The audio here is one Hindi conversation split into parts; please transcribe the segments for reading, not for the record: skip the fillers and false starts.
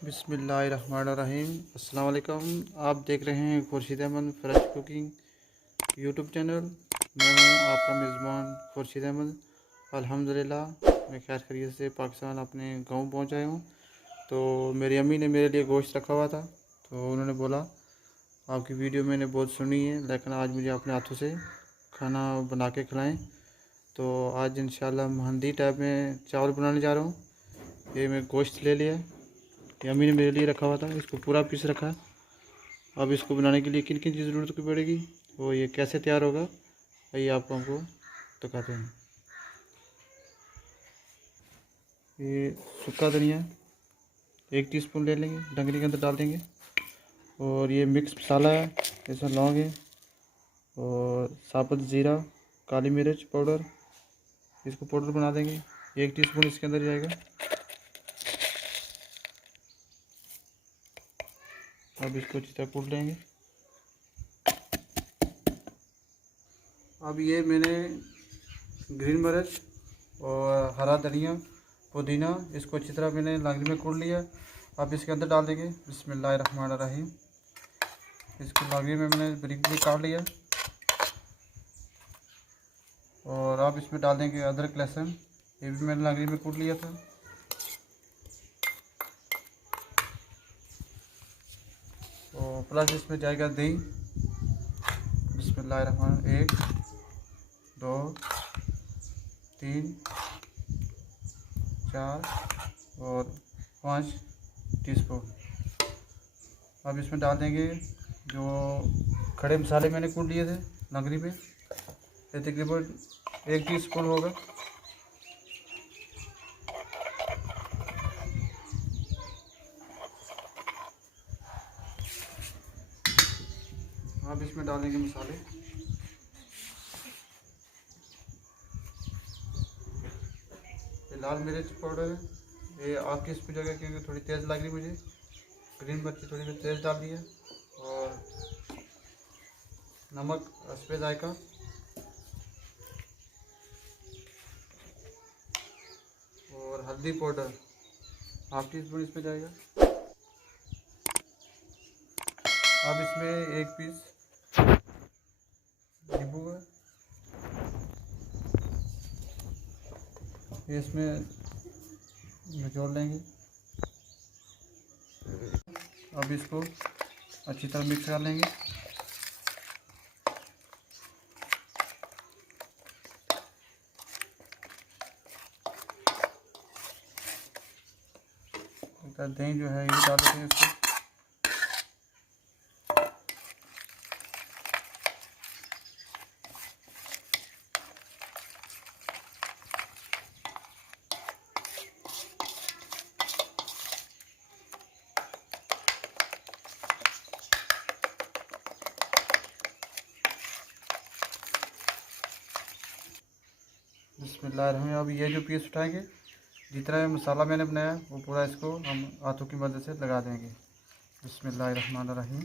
बिस्मिल्लाहिर्रहमानिर्रहीम। अस्सलाम वालेकुम। आप देख रहे हैं Khurshid Ahmad fresh cooking YouTube channel. मैं हूं आपका मेज़बान खुर्शीद अहमद। अल्हम्दुलिल्लाह मैं खैर खैरियत से पाकिस्तान अपने गांव पहुंचाया हूं। तो मेरी अम्मी ने मेरे लिए गोश्त रखा हुआ था, तो उन्होंने बोला आपकी वीडियो मैंने बहुत सुनी है, लेकिन आज मुझे अपने हाथों से खाना बना के खिलाएँ। तो आज इंशाल्लाह महंदी टाइप में चावल बनाने जा रहा हूँ। ये मैं गोश्त ले लिया, ये अम्मी ने मेरे लिए रखा हुआ था, इसको पूरा पीस रखा है। अब इसको बनाने के लिए किन किन चीज़ की ज़रूरत पड़ेगी, वो ये कैसे तैयार होगा, आइए आपको हमको दिखाते हैं। ये सूखा धनिया 1 टीस्पून ले लेंगे, डंगरी के अंदर डाल देंगे। और ये मिक्स मसाला है, इसमें लौंग है और साबुत ज़ीरा, काली मिर्च पाउडर, इसको पाउडर बना देंगे। 1 टीस्पून इसके अंदर जाएगा। अब इसको अच्छी तरह कूट लेंगे। अब ये मैंने ग्रीन मिर्च और हरा धनिया, पुदीना, इसको अच्छी तरह मैंने लागरी में कूट लिया। अब इसके अंदर डाल देंगे। बिस्मिल्लाहिर्रहमानिर्रहीम। इसको लागरी में मैंने बारीक बारीक काट लिया। और अब इसमें डाल देंगे अदरक लहसुन, ये भी मैंने लागरी में कूट लिया था। और प्लस इसमें जाएगा दही। बिस्मिल्लाहिर्रहमान। 1 2 3 4 और 5 टीस्पून। अब इसमें डाल देंगे जो खड़े मसाले मैंने कूट लिए थे लागरी में, ये तकरीबन 1 टीस्पून होगा। अब इसमें डालेंगे मसाले। ये लाल मिर्च पाउडर है, ये आपकी इसमें जगह क्योंकि थोड़ी तेज़ लग रही मुझे, ग्रीन मिर्ची थोड़ी सी तेज़ डाल दी है। और नमक हस्बे जायका। और हल्दी पाउडर ½ टीस्पून इसमें जाएगा। अब इसमें 1 पीस नींबू है, ये इसमें निचोड़ लेंगे। अब इसको अच्छी तरह मिक्स कर लेंगे। दही जो है ये डाल देते हैं इसको। बिस्मिल्लाह। अब ये जो पीस उठाएंगे, जितना मसाला मैंने बनाया वो पूरा इसको हम हाथों की मदद से लगा देंगे। बिस्मिल्लाहिर्रहमानिर्रहीम।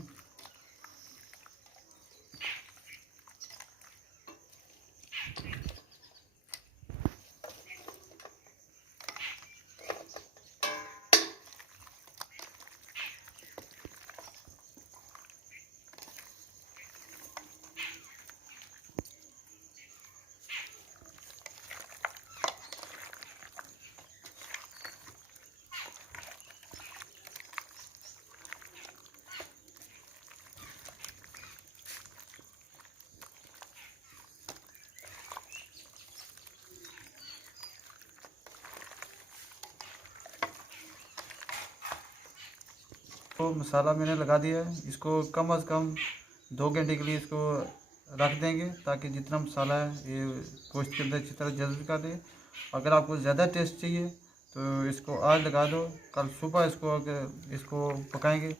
तो मसाला मैंने लगा दिया है, इसको कम अज़ कम 2 घंटे के लिए इसको रख देंगे, ताकि जितना मसाला है ये गोश्त के अंदर अच्छी तरह जज़्ब कर दे। अगर आपको ज़्यादा टेस्ट चाहिए तो इसको आज लगा दो, कल सुबह इसको अगर इसको पकाएंगे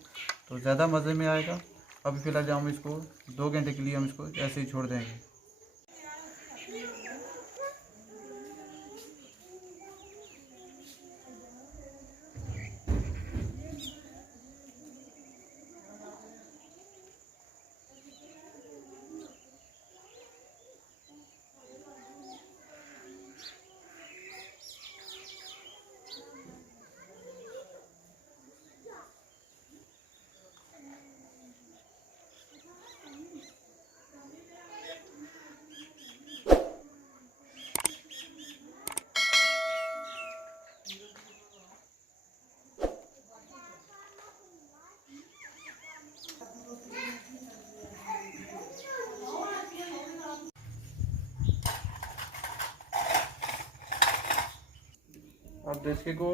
तो ज़्यादा मज़े में आएगा। अभी फ़िलहाल हम इसको 2 घंटे के लिए हम इसको ऐसे ही छोड़ देंगे। अब डेस्के को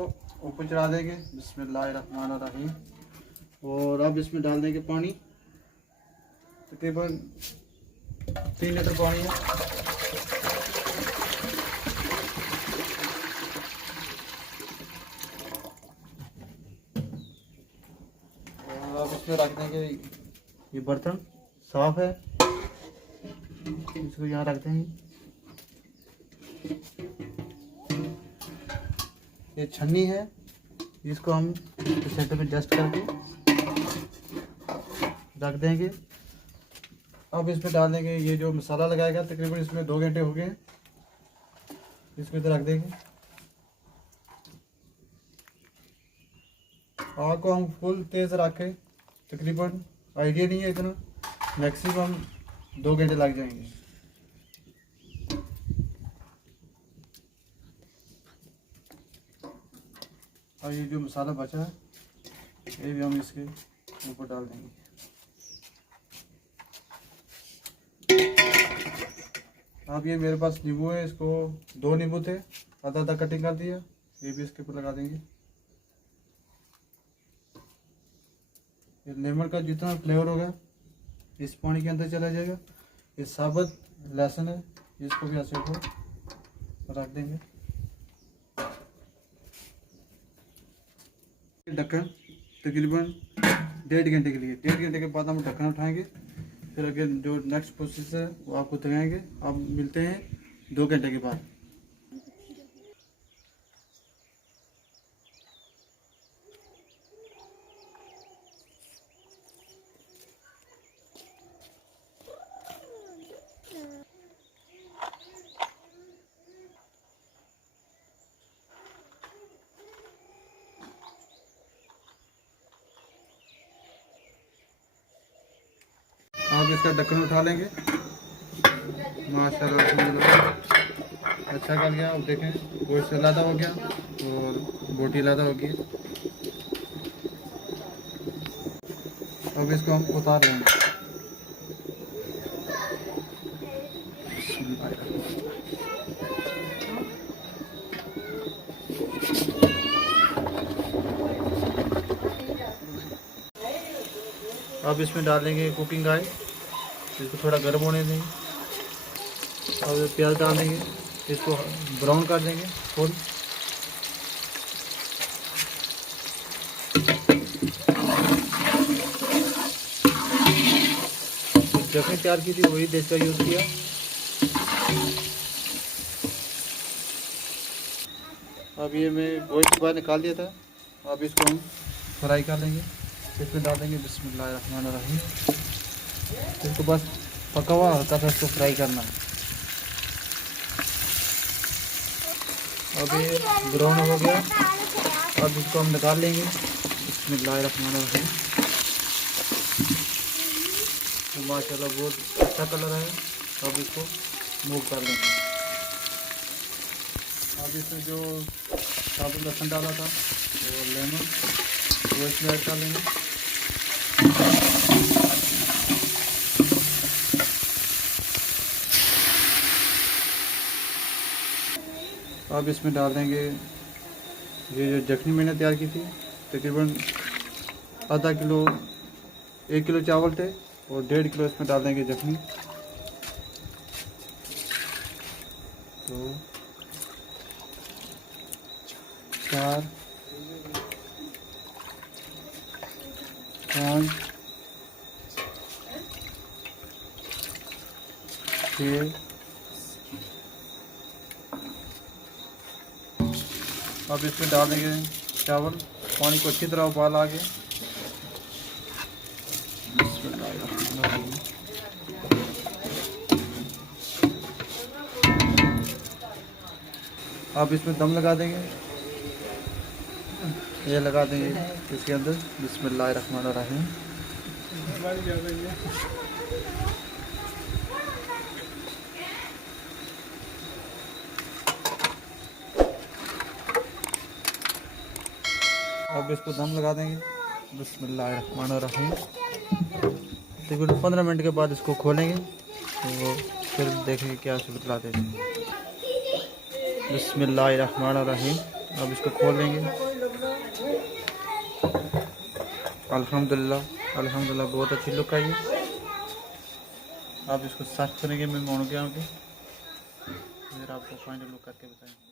ऊपर चढ़ा देंगे। बिस्मिल्लाहिर्रहमानिर्रहीम। और अब इसमें डाल देंगे पानी, तकरीबन 3 लीटर पानी है। और अब इसमें रख देंगे, ये बर्तन साफ है, इसको यहाँ रख देंगे। ये छन्नी है, इसको हम सेंटर में डस्ट करके रख देंगे। अब इसमें डाल देंगे ये जो मसाला लगाएगा, तकरीबन इसमें 2 घंटे हो गए, इसको इधर रख देंगे। आग को हम फुल तेज़ रखें, तकरीबन आइडिया नहीं है इतना, मैक्सिमम 2 घंटे लग जाएंगे। और ये जो मसाला बचा है ये भी हम इसके ऊपर डाल देंगे। अब ये मेरे पास नींबू है, इसको 2 नींबू थे, आधा आधा कटिंग कर दिया, ये भी इसके ऊपर लगा देंगे। ये लेमन का जितना फ्लेवर होगा इस पानी के अंदर चला जाएगा। ये साबुत लहसुन है, इसको भी ऐसे ऊपर रख देंगे। ढक्कन तकरीबन 1.5 घंटे के लिए, 1.5 घंटे के बाद हम ढक्कन उठाएंगे, फिर अगर जो नेक्स्ट प्रोसेस है वो आपको दिखाएंगे। अब मिलते हैं 2 घंटे के बाद। आप इसका ढक्कन उठा लेंगे। माशाल्लाह अच्छा कर गया। अब देखें गोश्त लादा हो गया और बोटी लादा हो गई। अब इसको हम उतार लेंगे। अब इसमें डालेंगे कुकिंग ऑयल, इसको थोड़ा गर्म होने देंगे। अब प्याज डाल देंगे, इसको ब्राउन कर देंगे फुल। जखनी तैयार की थी वही देश का यूज़ किया। अब ये मैं गोश्त बाहर निकाल दिया था, अब इसको हम फ्राई कर लेंगे। इसमें डाल देंगे बिस्मिल्लाहिर्रहमानिर्रहीम। इसको बस पका हुआ हल्का सा इसको फ्राई करना है। अब ये ब्राउन हो गया, अब इसको हम निकाल लेंगे। बिस्मिल्लाहिर्रहमानिर्रहीम। तो माशाल्लाह बहुत अच्छा कलर है। अब इसको मूव कर लेंगे। अब इसमें जो साबुत लहसुन डाला था और लेमन वो इसमें ऐड कर लेंगे। अब इसमें डाल देंगे ये जो जखनी मैंने तैयार की थी, तकरीबन आधा किलो, 1 किलो चावल थे और 1.5 किलो इसमें डाल देंगे जखनी। तो 4 5 6। अब इसमें डाल देंगे चावल, पानी को अच्छी तरह उबाल आ गया। अब इसमें दम लगा देंगे, ये लगा देंगे इसके अंदर। बिस्मिल्लाहिर्रहमानिर्रहीम। अब इसको दम लगा देंगे। बिस्मिल्लाहिर्रहमानिर्रहीम। तकरीबन 15 मिनट के बाद इसको खोलेंगे तो फिर देखेंगे क्या सूरत लाते हैं। बिस्मिल्लाहिर्रहमानिर्रहीम। अब इसको खोल लेंगे। अल्हम्दुलिल्लाह अल्हम्दुलिल्लाह बहुत अच्छी लुक आई है। अब इसको सर्व करेंगे मेहमानों के यहाँ पे, फिर आपको फाइनल लुक करके बताएंगे।